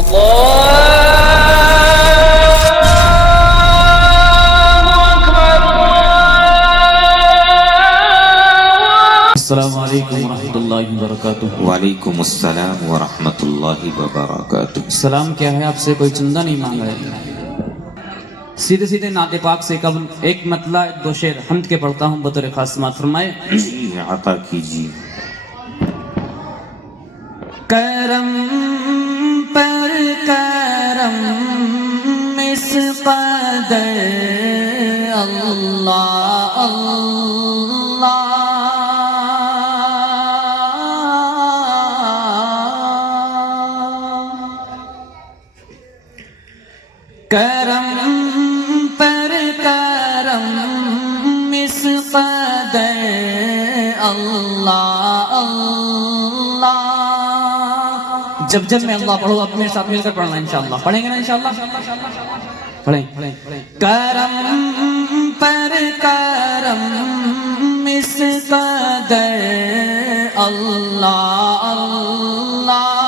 السلام علیکم ورحمۃ اللہ وبرکاتہ۔ وعلیکم السلام ورحمۃ اللہ وبرکاتہ۔ سلام کیا ہے، آپ سے کوئی چندہ نہیں مانگا ہے۔ سیدھے سیدھے نعت پاک سے قبل ایک مطلع ایک دو شعر حمد کے پڑھتا ہوں، بطور خاص سماعت فرمائے۔ جی عطا کیجیے۔ کرم پر کرم اس قدر اللہ اللہ، کرم پر کرم اس قدر اللہ اللہ۔ جب جب میں اللہ پڑھوں آپ میرے ساتھ مل کر پڑھنا انشاءاللہ، پڑھیں گے نا انشاءاللہ؟ پڑھیں۔ کرم پر کرم اس قدر اللہ اللہ،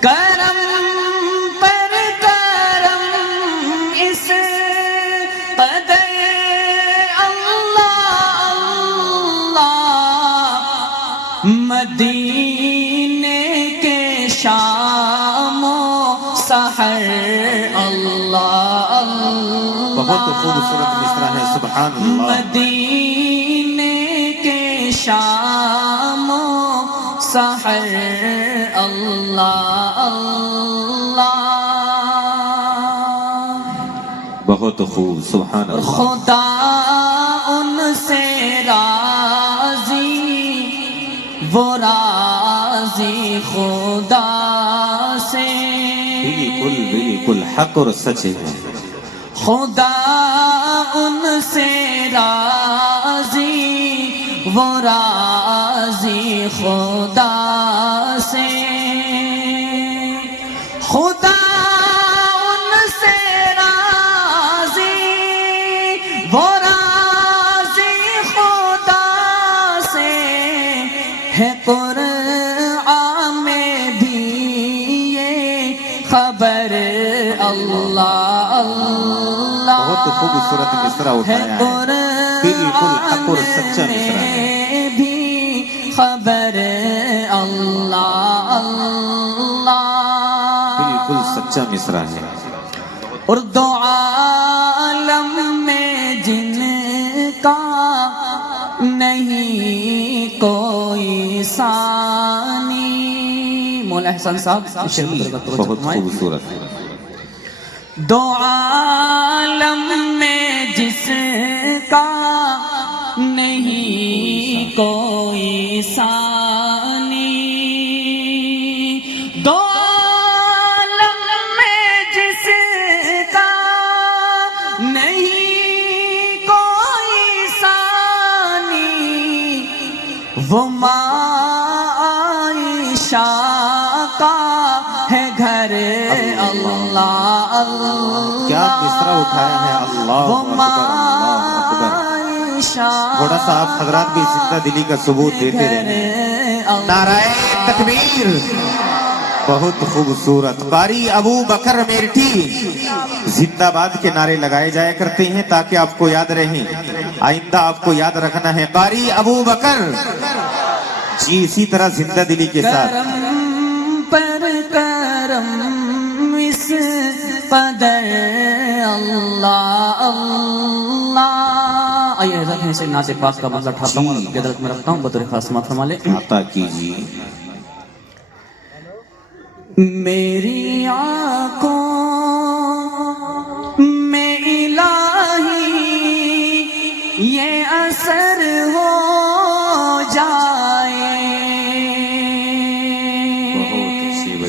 کرم پر کرم اس قدر اللہ اللہ، مدینے کے شام و سحر اللہ اللہ، بہت خوبصورت مصرع ہے، سبحان اللہ۔ مدینے کے شام و سحر اللہ اللہ، بہت خوب، سبحان اللہ۔ خدا ان سے راضی، وہ راضی خدا سے، بالکل بالکل حق اور سچ ہے۔ خدا ان سے راضی، وہ راضی خدا سے، خدا ان سے راضی، وہ راضی خدا سے، ہے قرآن میں بھی یہ خبر اللہ اللہ، بہت خوبصورت مصرع اٹھایا ہے، بالکل حق اور سچا مصرع ہے، بھی خبر اللہ اللہ، بالکل سچا مصرع ہے۔ اور دو عالم میں جن کا نہیں کوئی ثانی، مولا احسان صاحب بہت خوبصورت ہے۔ دو عالم میں جس کا نہیں کوئی ثانی، دو عالم میں جس کا نہیں کوئی ثانی، وہ ماں عائشہ کا ہے گھر اللہ اللہ، کیا مصرع اٹھایا ہے، اللہ وہ اکبر اللہ اکبر۔ تھوڑا سا آپ حضرات بھی زندہ دلی کا ثبوت دیتے رہیں۔ نعرہ تکبیر، بہت خوبصورت۔ قاری ابو بکر میرٹھی زندہ باد کے نعرے لگائے جایا کرتے ہیں تاکہ آپ کو یاد رہیں، آئندہ آپ کو یاد رکھنا ہے۔ قاری ابو بکر جی، اسی طرح زندہ دلی کے ساتھ۔ کرم پر کرم اس قدر اللہ اللہ۔ آئیے حضرت میں سے نعت پاک کا مطلب اٹھاتا ہوں اور آپ کی حضرت میں رکھتا ہوں، بطور خاص سماعت فرما لیں۔ عطا کیجیے۔ میری آنکھوں میں الہی یہ اثر ہو جائے،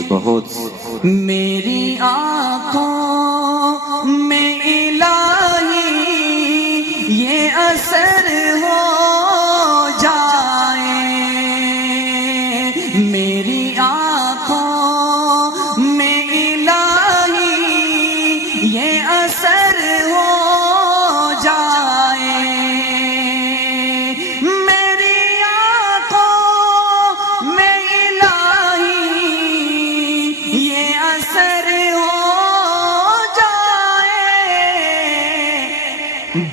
بہت میری آنکھوں میں الہی یہ اثر ہو جائے، میری آنکھوں میں الہی یہ اثر ہو جائے، میری آنکھوں میں الہی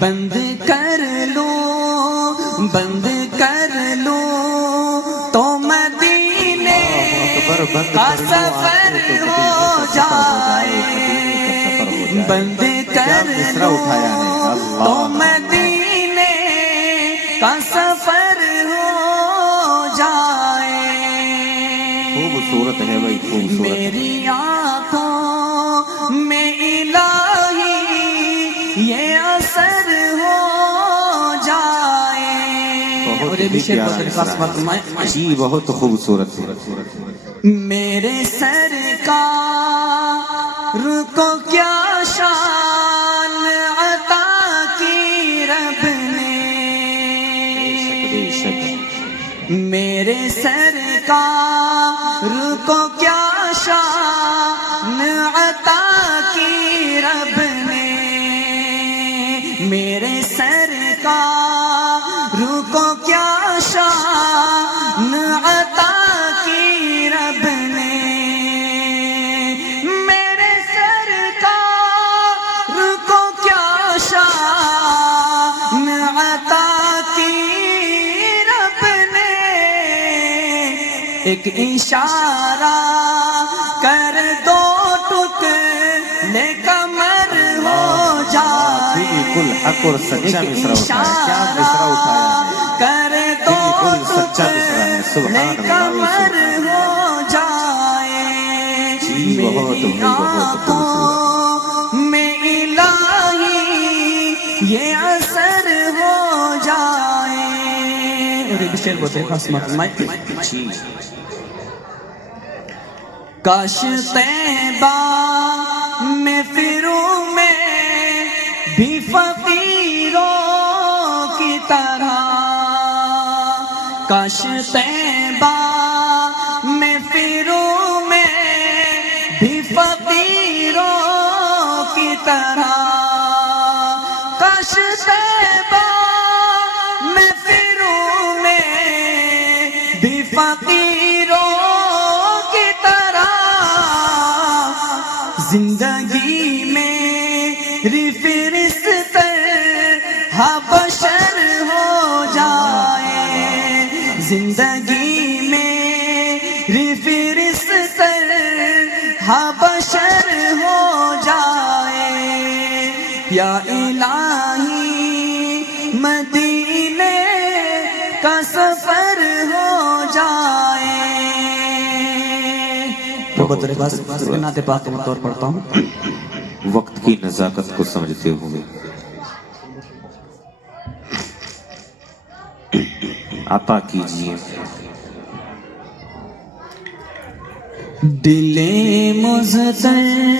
بند کر لو تو مدینے کا سفر ہو جائے، بند کر لو تو مدینے کا سفر ہو جائے، خوبصورت ہے بھائی، خوبصورت۔ میری آنکھوں میں الہی یہ اثر ہو جائے، اور یہ بھی شعر بہت خاص بات جی بہت خوبصورت ہے۔ میرے سرکار کو کیا شان عطا کی رب نے، میرے سرکار کو کیا شان عطا کی رب نے، میرے سرکار کو کیا شان عطا کی رب نے، میرے سرکار کو کیا شان عطا کی رب نے، ایک اشارہ کر دو ٹکڑے کمر ہو جائے، بالکل حق اور سچا ایک مصرع اٹھایا، کیا مصرع اٹھایا ہے، کر دو بالکل سچا مصرع ہے، سبحان اللہ کمر ہو جائے، جی بہت میری آنکھوں میں الہی یہ اثر ہو جائے، اور یہ بھی شعر بہت خاص مطمئن۔ کاش طیبہ میں پھروں میں بھی فقیروں کی طرح، کاش طیبہ میں پھروں میں بھی فقیروں کی طرح، کاش طیبہ میں پھروں میں بھی فقیروں کی طرح، زندگی میری فہرست ہاں بشر ہو جائے، زندگی میری فہرست ہاں بشر ہو جائے، یا الہی مدینے کا سفر ہو جائے۔ تو بطور خاص نعت پاک کے طور پڑھتا ہوں۔ وقت کی نزاکت کو سمجھتے ہوئے عطا کیجیے۔ دل مضطر